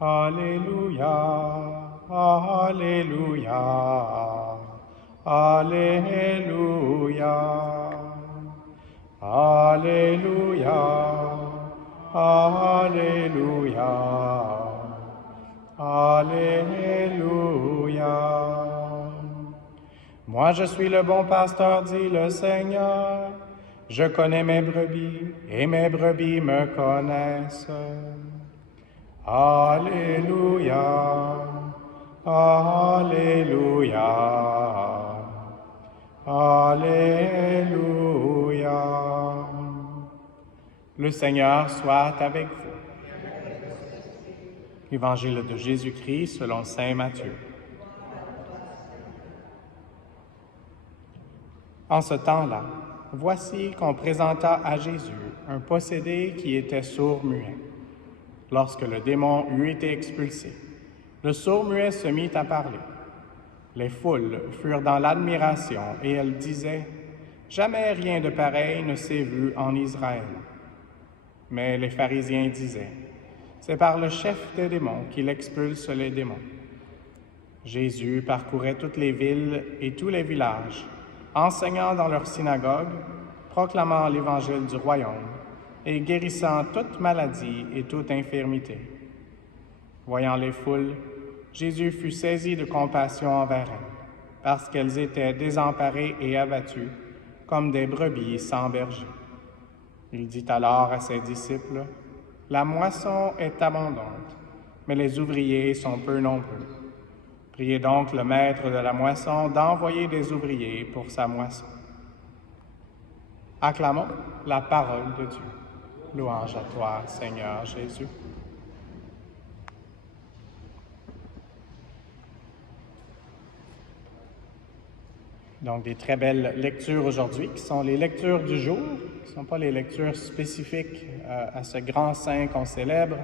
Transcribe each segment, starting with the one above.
Alléluia, Alléluia, Alléluia, Alléluia, Alléluia, Alléluia. Moi je suis le bon pasteur, dit le Seigneur. Je connais mes brebis et mes brebis me connaissent. Alléluia, Alléluia, Alléluia. Le Seigneur soit avec vous. Évangile de Jésus-Christ selon saint Matthieu. En ce temps-là, voici qu'on présenta à Jésus un possédé qui était sourd-muet. Lorsque le démon eut été expulsé, le sourd-muet se mit à parler. Les foules furent dans l'admiration et elles disaient « Jamais rien de pareil ne s'est vu en Israël. » Mais les pharisiens disaient « C'est par le chef des démons qu'il expulse les démons. » Jésus parcourait toutes les villes et tous les villages, enseignant dans leurs synagogues, proclamant l'évangile du royaume et guérissant toute maladie et toute infirmité. Voyant les foules, Jésus fut saisi de compassion envers elles, parce qu'elles étaient désemparées et abattues, comme des brebis sans berger. Il dit alors à ses disciples, « La moisson est abondante, mais les ouvriers sont peu nombreux. Priez donc le maître de la moisson d'envoyer des ouvriers pour sa moisson. » Acclamons la parole de Dieu. Louange à toi, Seigneur Jésus. Donc, des très belles lectures aujourd'hui, qui sont les lectures du jour, qui ne sont pas les lectures spécifiques à ce grand saint qu'on célèbre,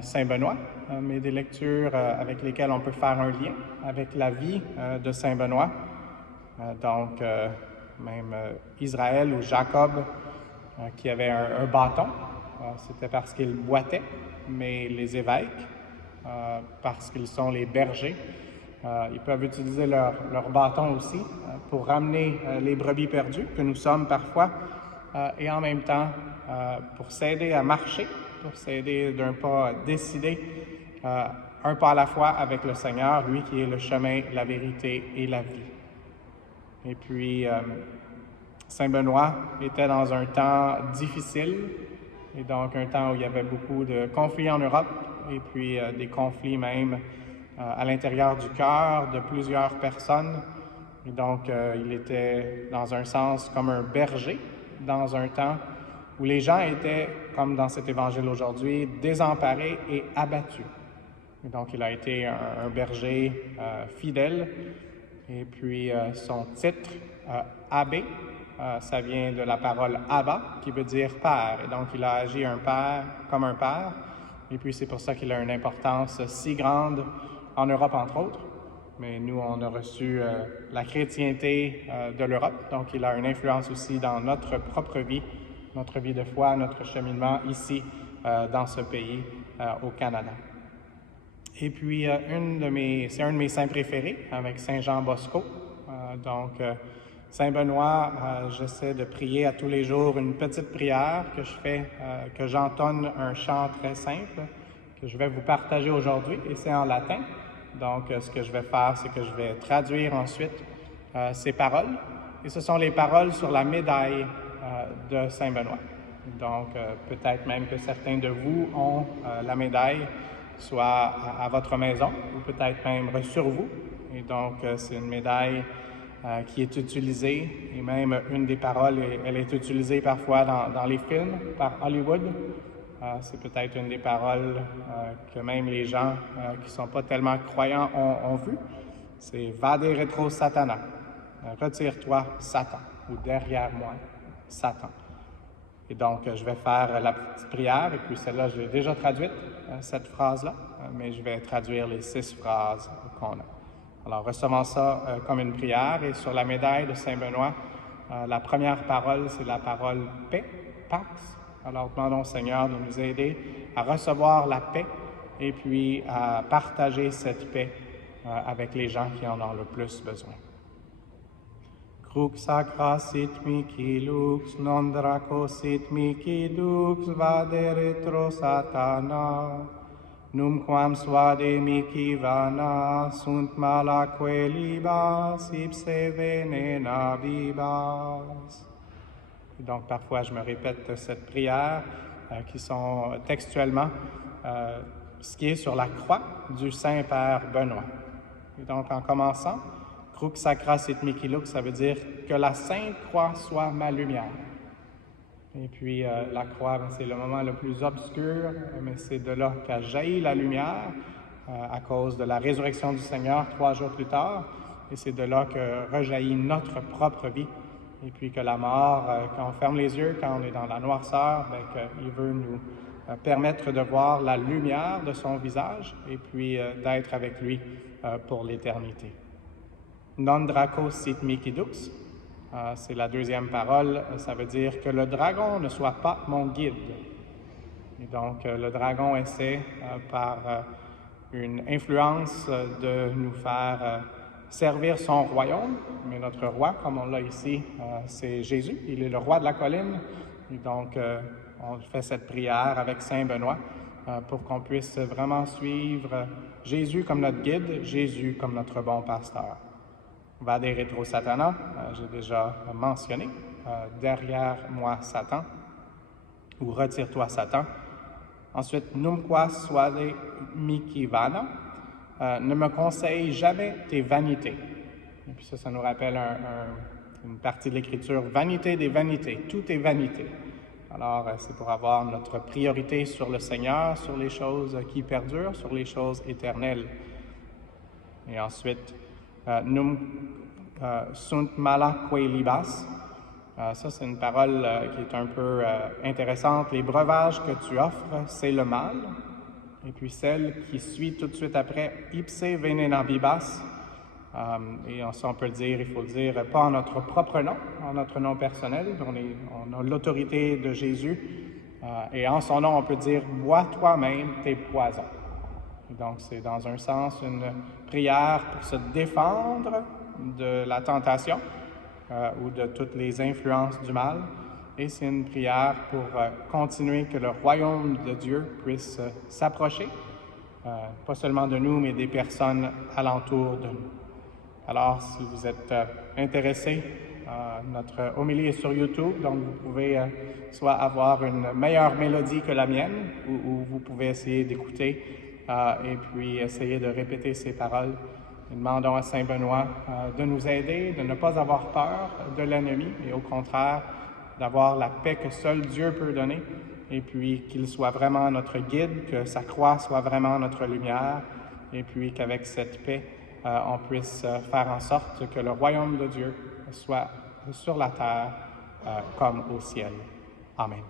Saint Benoît, mais des lectures avec lesquelles on peut faire un lien avec la vie de Saint Benoît. Donc, même Israël ou Jacob, qui avait un bâton, c'était parce qu'il boitait, mais les évêques, parce qu'ils sont les bergers, ils peuvent utiliser leur bâton aussi pour ramener les brebis perdues, que nous sommes parfois, et en même temps pour s'aider à marcher, pour s'aider d'un pas décidé, un pas à la fois avec le Seigneur, lui qui est le chemin, la vérité et la vie. Et puis, Saint Benoît était dans un temps difficile, et donc un temps où il y avait beaucoup de conflits en Europe, et puis des conflits même à l'intérieur du cœur de plusieurs personnes. Et donc, il était dans un sens comme un berger, dans un temps où les gens étaient, comme dans cet évangile aujourd'hui, désemparés et abattus. Et donc, il a été un berger fidèle. Et puis, son titre, abbé, ça vient de la parole Abba, qui veut dire père. Et donc, il a agi comme un père. Et puis, c'est pour ça qu'il a une importance si grande en Europe, entre autres. Mais nous, on a reçu la chrétienté de l'Europe. Donc, il a une influence aussi dans notre propre vie, notre vie de foi, notre cheminement ici, dans ce pays, au Canada. Et puis, c'est un de mes saints préférés, avec Saint Jean Bosco. Saint Benoît, j'essaie de prier à tous les jours une petite prière que je fais, que j'entonne un chant très simple, que je vais vous partager aujourd'hui, et c'est en latin. Donc, ce que je vais faire, c'est que je vais traduire ensuite ces paroles, et ce sont les paroles sur la médaille de Saint Benoît. Donc, peut-être même que certains de vous ont la médaille, soit à votre maison, ou peut-être même sur vous. Et donc, c'est une médaille qui est utilisée, et même une des paroles, elle est utilisée parfois dans les films par Hollywood. C'est peut-être une des paroles que même les gens qui ne sont pas tellement croyants ont vu. C'est « Vade retro Satana ». Retire-toi, Satan, ou derrière moi, Satan. Et donc, je vais faire la petite prière, et puis celle-là, je l'ai déjà traduite, cette phrase-là, mais je vais traduire les 6 phrases qu'on a. Alors, recevons ça comme une prière, et sur la médaille de Saint Benoît, la première parole, c'est la parole « paix », « pax ». Alors, demandons au Seigneur de nous aider à recevoir la paix et puis à partager cette paix avec les gens qui en ont le plus besoin. Crux sacra sit mihi lux, non draco sit mihi dux, vade retro satana. Numquam suade mihi vana, sunt malaque libas, ipse venena vibas. Donc, parfois, je me répète cette prière qui sont textuellement ce qui est sur la croix du Saint-Père Benoît. Et donc, en commençant, Crux sacra sit mihi lux, ça veut dire que la Sainte Croix soit ma lumière. Et puis, la croix, c'est le moment le plus obscur, mais c'est de là qu'a jailli la lumière à cause de la résurrection du Seigneur 3 jours plus tard. Et c'est de là que rejaillit notre propre vie. Et puis que la mort, quand on ferme les yeux, quand on est dans la noirceur, qu'il veut nous permettre de voir la lumière de son visage et puis d'être avec lui pour l'éternité. Non draco sit mihi dux, c'est la deuxième parole, ça veut dire que le dragon ne soit pas mon guide. Et donc le dragon essaie par une influence de nous faire servir son royaume, mais notre roi, comme on l'a ici, c'est Jésus, il est le roi de la colline. Et donc on fait cette prière avec Saint Benoît pour qu'on puisse vraiment suivre Jésus comme notre guide, Jésus comme notre bon pasteur. Vade retro satana, j'ai déjà mentionné, derrière moi Satan, ou retire-toi Satan. Ensuite, numquam suade mihi vana, ne me conseille jamais tes vanités. Et puis ça nous rappelle une partie de l'Écriture, vanité des vanités, tout est vanité. Alors, c'est pour avoir notre priorité sur le Seigneur, sur les choses qui perdurent, sur les choses éternelles. Et ensuite, sunt malaque libas. Ça, c'est une parole qui est un peu intéressante. Les breuvages que tu offres, c'est le mal. Et puis celle qui suit tout de suite après, ipse venena vibas. Et ça, on peut le dire, il faut le dire, pas en notre propre nom, en notre nom personnel. On a l'autorité de Jésus. Et en son nom, on peut dire, bois toi-même tes poisons. Donc, c'est dans un sens une prière pour se défendre de la tentation ou de toutes les influences du mal. Et c'est une prière pour continuer que le royaume de Dieu puisse s'approcher, pas seulement de nous, mais des personnes alentour de nous. Alors, si vous êtes intéressé, notre homélie est sur YouTube, donc vous pouvez soit avoir une meilleure mélodie que la mienne, ou vous pouvez essayer d'écouter et puis essayer de répéter ces paroles. Nous demandons à Saint Benoît de nous aider, de ne pas avoir peur de l'ennemi, et au contraire, d'avoir la paix que seul Dieu peut donner, et puis qu'il soit vraiment notre guide, que sa croix soit vraiment notre lumière, et puis qu'avec cette paix, on puisse faire en sorte que le royaume de Dieu soit sur la terre comme au ciel. Amen.